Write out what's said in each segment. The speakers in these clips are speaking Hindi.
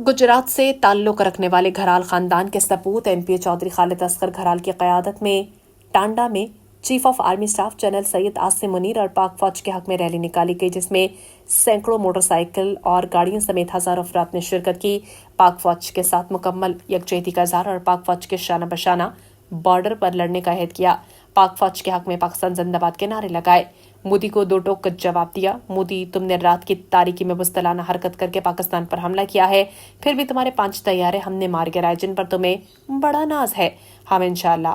गुजरात से ताल्लुक रखने वाले घराल खानदान के सपूत एमपी चौधरी खालिद असगर घराल की क़यादत में टांडा में chief of army staff general Syed Asim Munir और पाक फौज के हक में रैली निकाली गई, जिसमें सैकड़ों मोटरसाइकिल और गाड़ियों समेत हजारों अफराद ने शिरकत की। पाक फौज के साथ मुकम्मल यकजहती का इज़हार और पाक फौज के शाना बशाना बॉर्डर पर लड़ने का अहद किया। पाक फौज के हक में पाकिस्तान जिंदाबाद के नारे लगाए। मोदी को दो टोक जवाब दिया। मोदी, तुमने रात की तारीकी में मुस्तलाना हरकत करके पाकिस्तान पर हमला किया है, फिर भी तुम्हारे 5 तैयारे हमने मार गिराए, जिन पर तुम्हें बड़ा नाज है। हम इंशाअल्लाह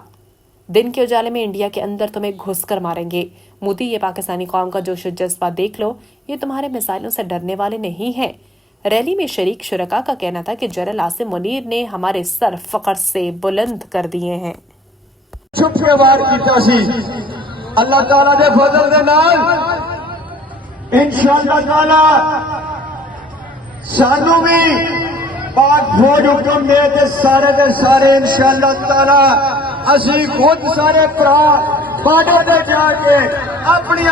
दिन के उजाले में इंडिया के अंदर तुम्हें घुसकर मारेंगे। मोदी, ये पाकिस्तानी कौम का जोश जज्बा देख लो, ये तुम्हारे मिसाइलों से डरने वाले नहीं हैं। रैली में शरीक शुरका का कहना था कि जनरल आसिम मुनीर ने हमारे सर फख्र से बुलंद कर दिए हैं। छुप के वार कीता सी अल्लाह ताला दे फजल दे नाल इंशाअल्लाह ताला सानू भी पाक फौज हुक्म दे ते सारे इंशाअल्लाह ताला असी खुद सारे भरा बार्डर पे जाके अपनी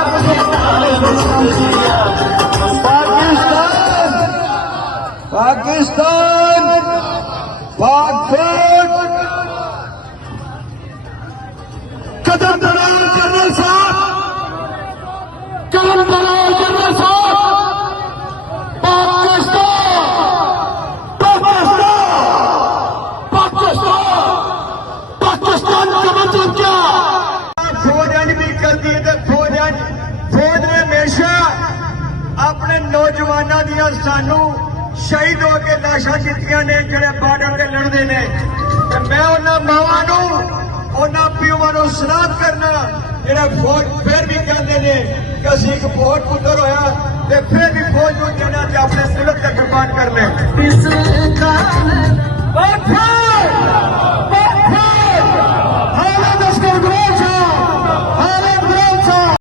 पाकिस्तान पाक फौज कदम दलाल जनरल साहब, कदम दलाल जनरल साहब, पाकिस्तान का मतलब क्या? फौज भी करती है, फौज ने हमेशा अपने नौजवानों दिया सानू शहीद होकर लाशा दित्तियां ने जिहड़े बार्डर ते लड़दे ने। मैं उन्हां मावां नूं उन्हां पिओवां नूं सलाम करना जिहड़े फौज फिर भी कहते हैं कि असीं एक फौज पुत्तर होया ते फिर भी फौज नूं जाना ते अपने मुल्क ते कुर्बान करना।